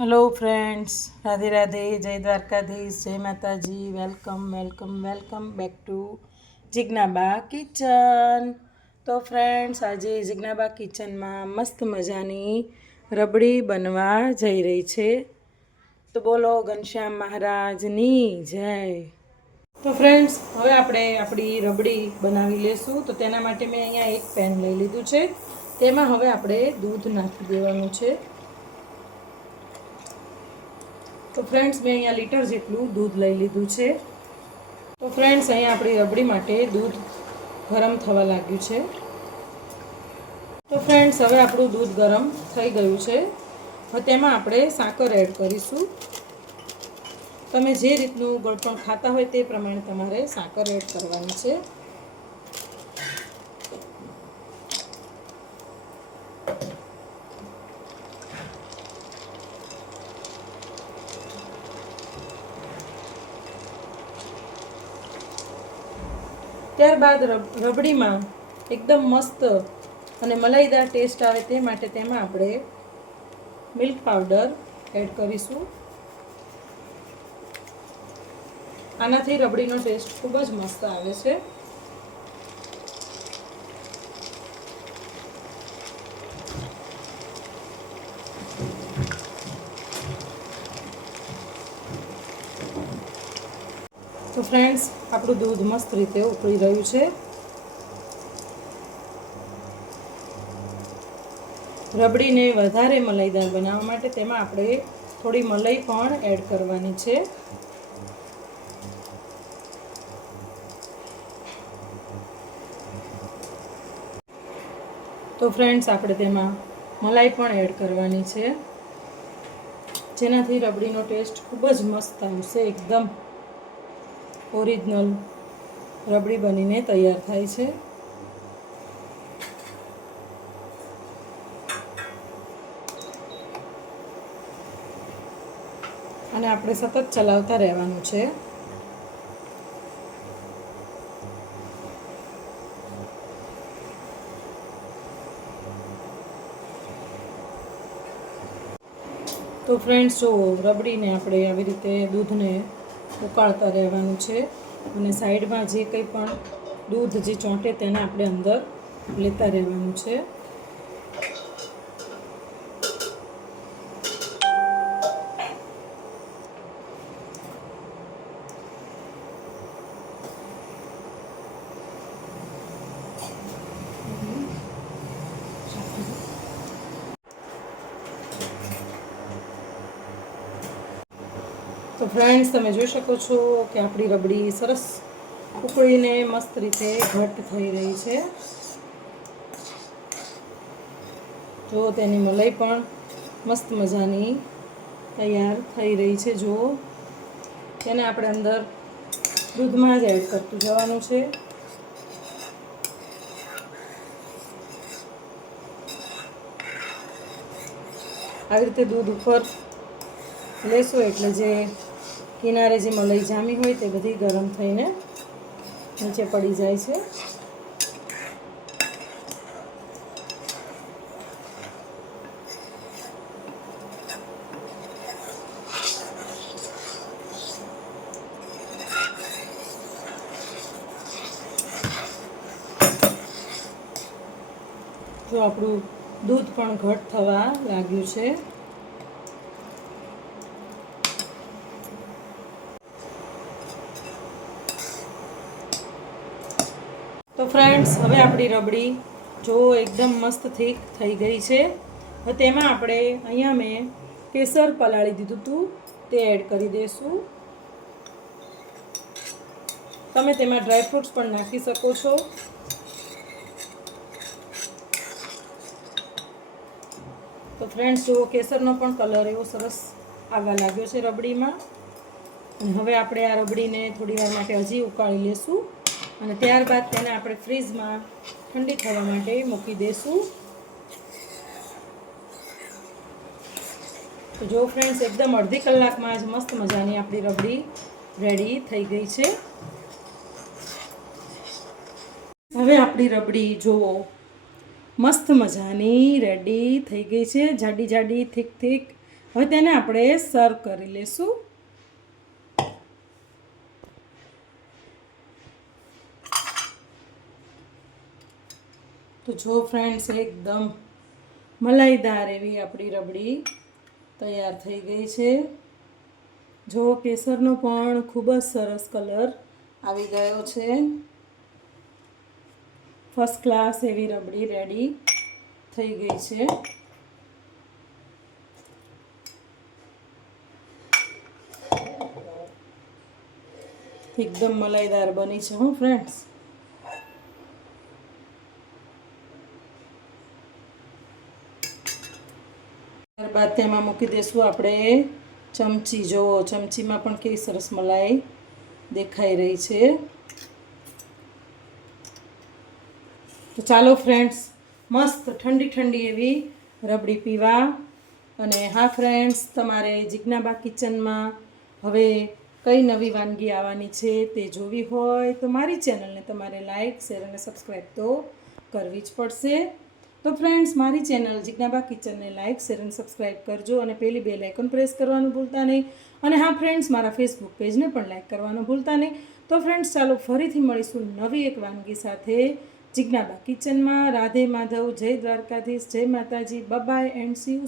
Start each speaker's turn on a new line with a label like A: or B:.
A: Hello friends Radhe Radhe જય દ્વારકાધીશ જય Mataji welcome welcome welcome back to Jignaba kitchen તો friends આજે જિજ્ઞાબા કિચનમાં મસ્ત મજાની રબડી બનવા જઈ રહી છે. તો બોલો, ઘનશ્યામ મહારાજની જય. તો ફ્રેન્ડ્સ હવે આપણે આપણી રબડી બનાવી લેશું. તો તેના માટે મેં અહીંયા એક પેન લઈ લીધું છે. તેમાં હવે આપણે દૂધ નાખી દેવાનું છે. તો ફ્રેન્ડ્સ મેં અહીંયા લીટર જેટલું દૂધ લઈ લીધું છે. તો ફ્રેન્ડ્સ અહીંયા આપણી રબડી માટે દૂધ ગરમ થવા લાગ્યું છે. તો ફ્રેન્ડ્સ હવે આપણું દૂધ ગરમ થઈ ગયું છે. હવે તેમાં આપણે સાકર એડ કરીશું. તમે જે રીતનું ગળપણ ખાતા હોય તે પ્રમાણે તમારે સાકર એડ કરવાની છે. ત્યારબાદ રબ- રબડીમાં એકદમ મસ્ત અને મલાઈદાર ટેસ્ટ આવે તે માટે તેમાં આપણે મિલ્ક પાવડર એડ કરીશું. આનાથી રબડીનો ટેસ્ટ ખૂબ જ મસ્ત આવે છે. તો ફ્રેન્ડ્સ આપણું દૂધ મસ્ત રીતે ઉકળી રહ્યું છે. રબડીને વધારે મલાઈદાર બનાવવા માટે તેમાં આપણે થોડી મલાઈ પણ એડ કરવાની છે. તો ફ્રેન્ડ્સ આપણે તેમાં મલાઈ પણ એડ કરવાની છે. જેનાથી રબડીનો ટેસ્ટ ખૂબ જ મસ્ત આવશે, એકદમ. ઓરિજિનલ રબડી બનીને તૈયાર થાય છે. અને આપણે સતત ચલાવતા રહેવાનું છે. તો ફ્રેન્ડ્સ જો રબડીને આપણે આવી રીતે દૂધને ઉકાળતા રહેવાનું છે અને સાઈડમાં જે કંઈ પણ દૂધ જે ચોંટે તેને આપણે અંદર લેતા રહેવાનું છે. તો ફ્રેન્ડ્સ તમે જોઈ શકો છો કે આપણી રબડી સરસ ઉકળીને મસ્ત રીતે ઘટ થઈ રહી છે. જો તેની મલાઈ પણ મસ્ત મજાની તૈયાર થઈ રહી છે. જો તેને આપણે અંદર દૂધમાં જ એડ કરતું જવાનું છે. આવી રીતે દૂધ ઉપર લેશો એટલે જે કિનારે જે મલાઈ જામી હોય તે બધી ગરમ થઈને નીચે પડી જાય છે. જો આપણું દૂધ પણ ઘટ થવા લાગ્યું છે. તો ફ્રેન્ડ્સ હવે આપણી રબડી જો એકદમ મસ્ત થીક થઈ ગઈ છે. હવે તેમાં આપણે અહીંયા મેં કેસર પલાળી દીધું હતું તે એડ કરી દઈશું તમે તેમાં ડ્રાયફ્રૂટ્સ પણ નાખી શકો છો. તો ફ્રેન્ડ્સ જુઓ કેસરનો પણ કલર એવો સરસ આવવા લાગ્યો છે રબડીમાં. અને હવે આપણે આ રબડીને થોડી વાર માટે હજી ઉકાળી લેશું. અને ત્યારબાદ તેને આપણે ફ્રીજમાં ઠંડી થવા માટે મૂકી દઈશું તો જો ફ્રેન્ડ્સ એકદમ અડધી કલાકમાં જ મસ્ત મજાની આપણી રબડી રેડી થઈ ગઈ છે. હવે આપણી રબડી જુઓ, મસ્ત મજાની રેડી થઈ ગઈ છે. જાડી જાડી, થીક થીક. હવે તેને આપણે સર્વ કરી લેશું. તો જો ફ્રેન્ડ્સ એકદમ મલાઈદાર એવી આપણી રબડી તૈયાર થઈ ગઈ છે. જો કેસરનો પણ ખૂબ જ સરસ કલર આવી ગયો છે. ફર્સ્ટ ક્લાસ એવી રબડી રેડી થઈ ગઈ છે. એકદમ મલાઈદાર બની છે હું ફ્રેન્ડ્સ ત્યારબાદ તેમાં મૂકી દઈશું આપણે ચમચી. જુઓ ચમચીમાં પણ કેવી સરસ મલાઈ દેખાઈ રહી છે. તો ચાલો ફ્રેન્ડ્સ મસ્ત ઠંડી ઠંડી એવી રબડી પીવા. અને હા ફ્રેન્ડ્સ તમારે જિજ્ઞાબા કિચનમાં હવે કઈ નવી વાનગી આવવાની છે તે જોવી હોય તો મારી ચેનલને તમારે લાઇક શેર અને સબસ્ક્રાઈબ તો કરવી જ પડશે. તો ફ્રેન્ડ્સ મારી ચેનલ જિજ્ઞાબા કિચનને લાઇક શેર અને સબસ્ક્રાઈબ કરજો અને પેલી બે લાઇકન પ્રેસ કરવાનું ભૂલતા નહીં. અને હા ફ્રેન્ડ્સ મારા ફેસબુક પેજને પણ લાઇક કરવાનું ભૂલતા નહીં. તો ફ્રેન્ડ્સ ચાલો ફરીથી મળીશું નવી એક વાનગી સાથે જિજ્ઞાબા કિચનમાં. રાધે માધવ, જય દ્વારકાધીશ, જય માતાજી બબાય એન્ડ સી યુ